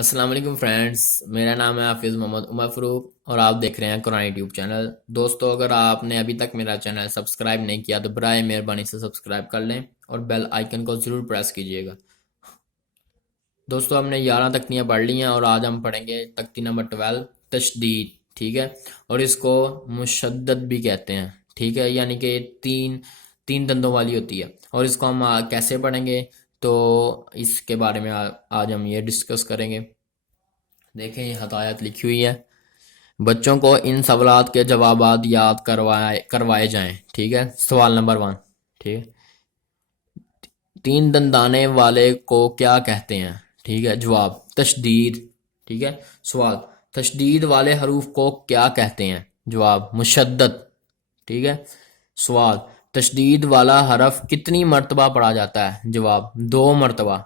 السلام علیکم فرینڈز، میرا نام ہے حافظ محمد عمر فروق اور آپ دیکھ رہے ہیں قرآن یوٹیوب چینل۔ دوستو، اگر آپ نے ابھی تک میرا چینل سبسکرائب نہیں کیا تو برائے مہربانی سے سبسکرائب کر لیں اور بیل آئیکن کو ضرور پریس کیجیے گا۔ دوستو، ہم نے 11 تختیاں پڑھ لی ہیں اور آج ہم پڑھیں گے تختی نمبر 12، تشدید، ٹھیک ہے؟ اور اس کو مشدد بھی کہتے ہیں، ٹھیک ہے؟ یعنی کہ تین دندوں والی ہوتی ہے، اور اس کو ہم کیسے پڑھیں گے تو اس کے بارے میں آج ہم یہ ڈسکس کریں گے۔ دیکھیں، یہ ہدایت لکھی ہوئی ہے: بچوں کو ان سوالات کے جوابات یاد کروائے جائیں، ٹھیک ہے؟ سوال نمبر 1، ٹھیک ہے؟ تین دندانے والے کو کیا کہتے ہیں؟ ٹھیک ہے، جواب تشدید، ٹھیک ہے؟ سوال: تشدید والے حروف کو کیا کہتے ہیں؟ جواب مشدد، ٹھیک ہے؟ سوال: تشدید والا حرف کتنی مرتبہ پڑھا جاتا ہے؟ جواب 2 مرتبہ،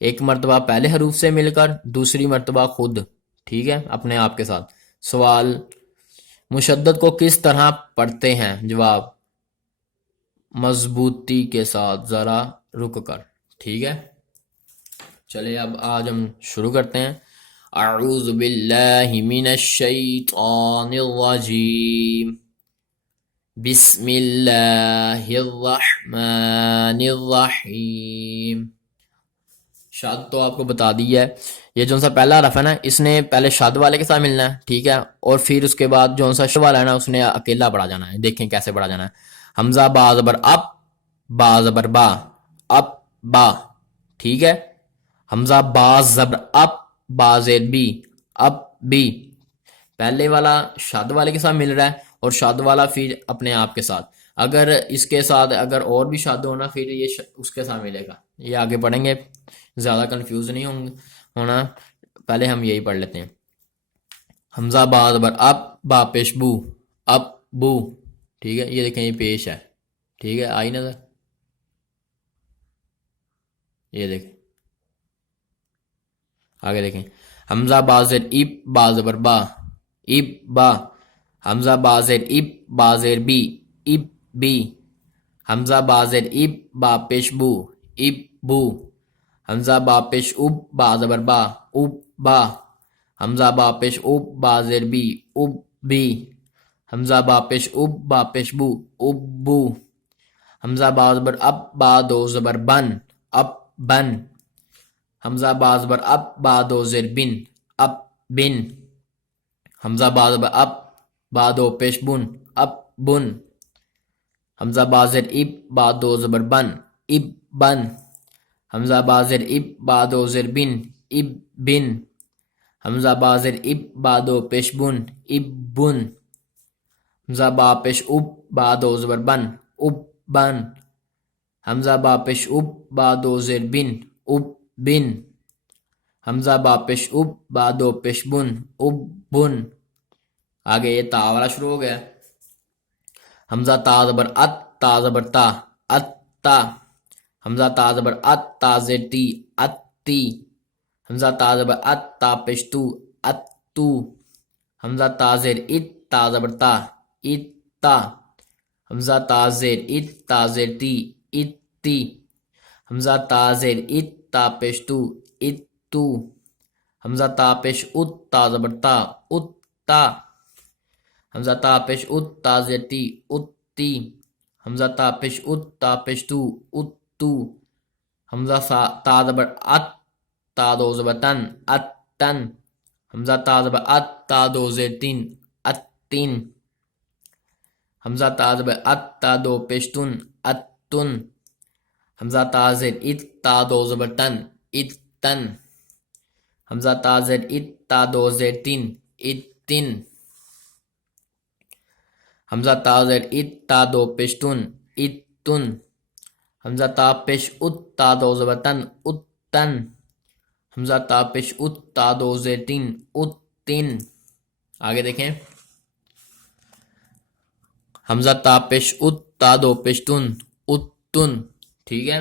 ایک مرتبہ پہلے حروف سے مل کر، دوسری مرتبہ خود، ٹھیک ہے، اپنے آپ کے ساتھ۔ سوال: مشدد کو کس طرح پڑھتے ہیں؟ جواب مضبوطی کے ساتھ، ذرا رک کر، ٹھیک ہے؟ چلے اب آج ہم شروع کرتے ہیں۔ اعوذ باللہ من الشیطان الرجیم، بسم اللہ الرحمن الرحیم۔ شاد تو آپ کو بتا دی ہے، یہ جو سا پہلا حرف ہے نا، اس نے پہلے شاد والے کے ساتھ ملنا ہے، ٹھیک ہے؟ اور پھر اس کے بعد جو سا ش والا ہے نا، اس نے اکیلا پڑھا جانا ہے۔ دیکھیں کیسے پڑھا جانا ہے: حمزہ با زبر اپ، با زبر با، اپ با، ٹھیک ہے؟ حمزہ با زبر اپ، با زیر بی، اب بی۔ پہلے والا شاد والے کے ساتھ مل رہا ہے اور شاد والا پھر اپنے آپ کے ساتھ۔ اگر اس کے ساتھ اگر اور بھی شاد ہونا، پھر یہ اس کے ساتھ ملے گا۔ یہ آگے پڑھیں گے، زیادہ کنفیوز نہیں ہونا، پہلے ہم یہی پڑھ لیتے ہیں۔ حمزہ با زبر اب، با پیش بو، اب بو، ٹھیک ہے؟ یہ دیکھیں، یہ پیش ہے، ٹھیک ہے؟ آئی نظر؟ یہ دیکھیں، آگے دیکھیں: حمزہ با زیر اب، با زبر با، اب با۔ حمزہ با زیر اب، با زیر بی، اب بی۔ حمزہ با زیر اب، با پیش بو، اب بو۔ حمزہ با پیش اب، با زبر با، اب با۔ حمزہ با پیش اب، با زیر بی، اب بی۔ حمزہ با پیش اب، با پیش بو، اب بو۔ حمزہ با زبر اب، با دو زبر بن، اب بن۔ حمزہ با زبر اب، با دو زیر بن، اب بن۔ حمزہ با زبر اب، با دو پیش بن، اب بن۔ حمزہ با زیر اب، با دو زبر بن، اب بن۔ حمزہ با زیر اب، با دو زیر بن، اب بن۔ حمزہ با زیر اب، با دو پیش بن، اب بن۔ حمزہ با پیش اب، با دو زبر بن، اب بن۔ حمزہ با پیش اب، با دو زیر بن، اب بن۔ حمزہ با پیش اب، با دو پیش بن، اب بن۔ آگے یہ تا والا شروع ہو گیا۔ حمزہ تا زبر ات، تا زبر تا، ات تا۔ حمزہ تا زبر ات، تا زیر تی، ات تی۔ حمزہ تا زبر ات، تا پیش تو، ات تو۔ حمزہ تا زیر ات، تا زبر تا، ات تا۔ حمزہ تا زیر ات، تا زیر تی، ات تی۔ حمزہ تا زیر ات، تا پیش تو، ات تو۔ حمزہ تا پیش ات، تا زبر تا، ات تا۔ حمزہ تا پیش ات، تا زیر تی، ات تی۔ حمزہ تا پیش ات، تا پیش تو، ات تو۔ حمزہ تا زبر ات، تا دو زبر تن، ات تن۔ حمزہ تا زبر ات، تا دو زیر تین، ات تین۔ حمزہ تا زبر ات، تا دو پیش تن، ات تن۔ حمزہ تا زیر ات، تا دو زبر تن، ات تن۔ حمزہ تا زیر ات، تا دو زیر تین، ات تین۔ حمزہ تا زیر ات، تا دو پیش تن، ات تن۔ حمزہ تا پیش ات، تا دو زبر تن، ات تن۔ حمزہ تا پیش ات، تا دو زیر تین، ات تین۔ آگے دیکھیں: حمزہ تا پیش ات، تا دو پیش تن، ات تن، ٹھیک ہے؟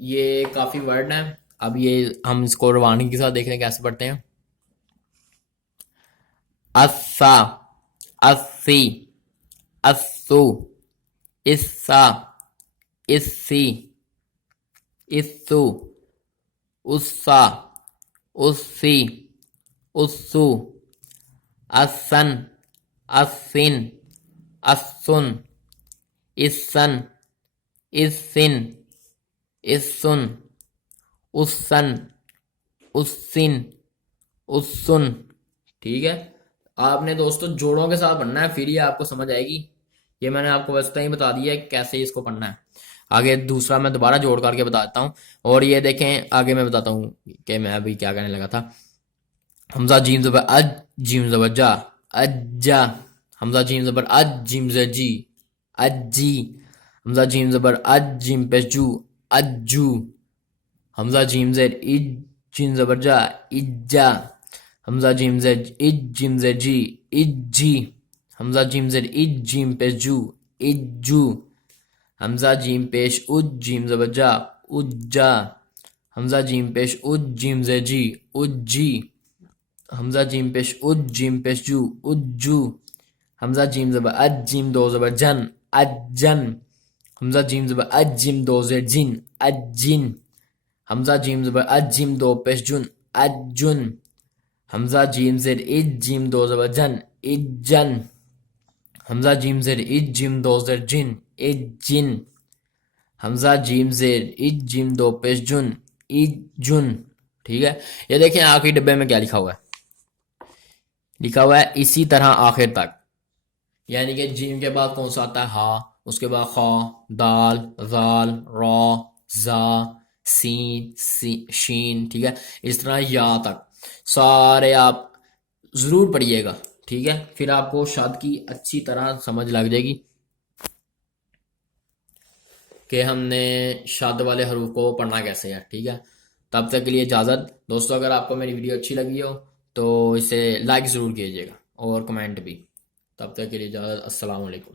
یہ کافی ورڈ ہیں، اب یہ ہم اس کو روانی کے ساتھ دیکھ رہے ہیں کیسے پڑھتے ہیں۔ اسا، اسی، اسو، اسا، اسی، اسو، اسا، اسی اسو اسن اسن اسن اسن اسن اسن اسن اسن اسن. ٹھیک ہے. آپ نے دوستو جوڑوں کے ساتھ پڑھنا ہے، پھر یہ آپ کو سمجھ آئے گی. یہ میں نے آپ کو ویسے ہی بتا دیا ہے کیسے اس کو پڑھنا ہے. آگے دوسرا میں دوبارہ جوڑ کر کے بتا دیتا ہوں. اور یہ دیکھیں آگے میں بتاتا ہوں کہ میں ابھی کیا کہنے لگا تھا. حمزہ جیم زبر اج، جیم زبر جا، اجا. حمزہ جیم زبر اج، جیم زبر جی، اجی. حمزہ جیم زبر اج، جیم پیش جو، اجو. حمزہ جیم زیر اج، جیم زبر جا، اجا. حمزہ جیم زیر اج، جیم زیر جی، اجی. حمزہ جیم زیر اج، جیم پیش جو، اجو. حمزہ جیم پیش اج، جیم زبر جا، اجا. حمزہ جیم پیش اج، جیم زیر جی، اجی. حمزہ جیم پیش اج، جیم پیش جو، اجو. حمزہ جیم زبر اج، جیم دو زبر جن، اجن. حمزہ جیم زبر اج، جیم دو زیر جن، اجن. حمزہ جیم زبر اج، جیم دو پیش جن، اجن. حمزہ جیم زیر اج، جیم دو زبر جن، اجن. حمزہ جیم زیر اج، جیم دو زیر جن، اجن. حمزہ جیم زیر اج، جیم دو پیش جن، اجن. ٹھیک ہے. یہ دیکھیں آخری ڈبے میں کیا لکھا ہوا ہے. لکھا ہوا ہے اسی طرح آخر تک. یعنی کہ جیم کے بعد کون سا آتا ہے؟ ہا. اس کے بعد خا، دال، ذال، را، زا، سین، شین. ٹھیک ہے. اس طرح یا تک سارے آپ ضرور پڑھیے گا. ٹھیک ہے. پھر آپ کو شاد کی اچھی طرح سمجھ لگ جائے گی کہ ہم نے شاد والے حروف کو پڑھنا کیسے ہے. ٹھیک ہے. تب تک کے لیے اجازت دوستو. اگر آپ کو میری ویڈیو اچھی لگی ہو تو اسے لائک ضرور کیجیے گا اور کمنٹ بھی. تب تک کے لیے اجازت. السلام علیکم.